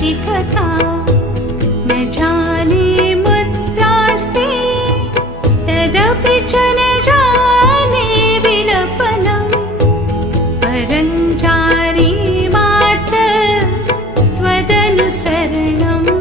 की कथा न जाने मुद्रास्ते तदपि च न जाने विलपनम् परञ्जारी मात त्वदनुसरणम्